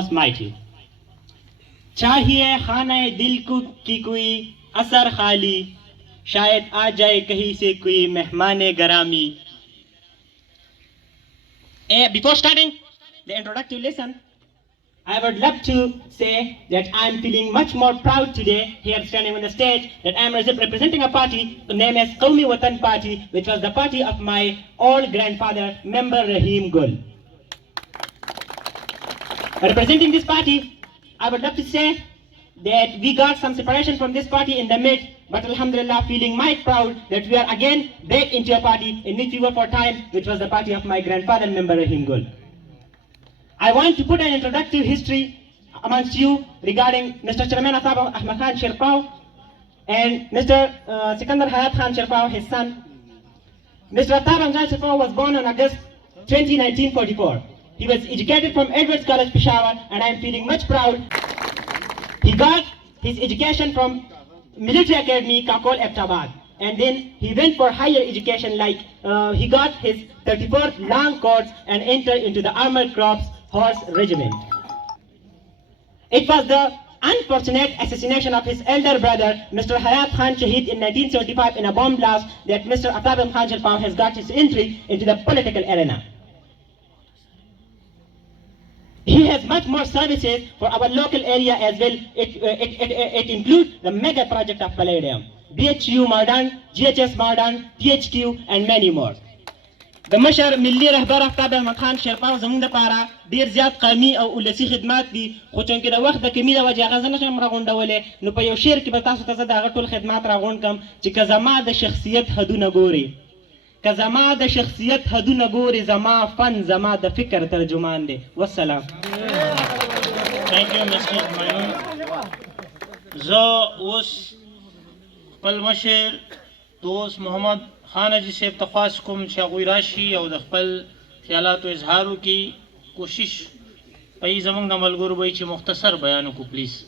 Almighty. چاہیے خانہ دل کو کی کوئی اثر خالی، شاید آ جائے کہیں سے کوئی مہمان گرامی. Before starting the introductory lesson, I would love to say that I am feeling much more proud today here standing on the stage that I am representing a party named as Qaumi Watan party, which was the party of my old grandfather, Mumber Rahim Gul. Representing this party, I would love to say that we got some separation from this party in the mid, but alhamdulillah feeling mighty proud that we are again back into a party in which we were for time, which was the party of my grandfather, Mumber Rahim Gul. I want to put an introductory history amongst you regarding Mr. Chairman Atab Ahmad Khan Sherpao and Mr. Sikandar Hayat Khan Sherpao, his son. Mr. Atab Ahmad Khan Sherpao was born on August 20, 1944. He was educated from Edwards College, Peshawar, and I am feeling much proud. He got his education from Military Academy, Kakol, Abtabad. And then he went for higher education, like he got his 34th long course and entered into the Armored Corps Horse Regiment. It was the unfortunate assassination of his elder brother, Mr. Hayat Khan Shahid, in 1975 in a bomb blast that Mr. Atab Khan Sherpao has got his entry into the political arena. He has much more services for our local area as well. It includes the mega project of Palladium, BHU Modern, GHS Modern, THQ, and many more. The مشر ملي رهبر افتاب احمد خان شرپاو زمونږ دپاره ډېر زیات قومي او ولسي خدمات دي، خو چونکې د وخت د کمي د وجې هغه زه نشم راغونډولی، نو په یو شعر کې به تاسو ته زه د هغه ټول خدمات راغونډ کړم چې که زما د شخصیت حدونه ګوري، که زما د شخصیت حدونه ګوري، زما فن زما د فکر ترجمان دی. والسلام. Thank you, Mr. Mayun. زه اوس خپل مشر دوست محمد خان حاجي صاحب ته خواست کوم چې هغوی راشي او د خپل خیالاتو اظهار وکړي. کوشش کوي زموږ د ملګرو به چې مختصر بیان وکړو پلیز.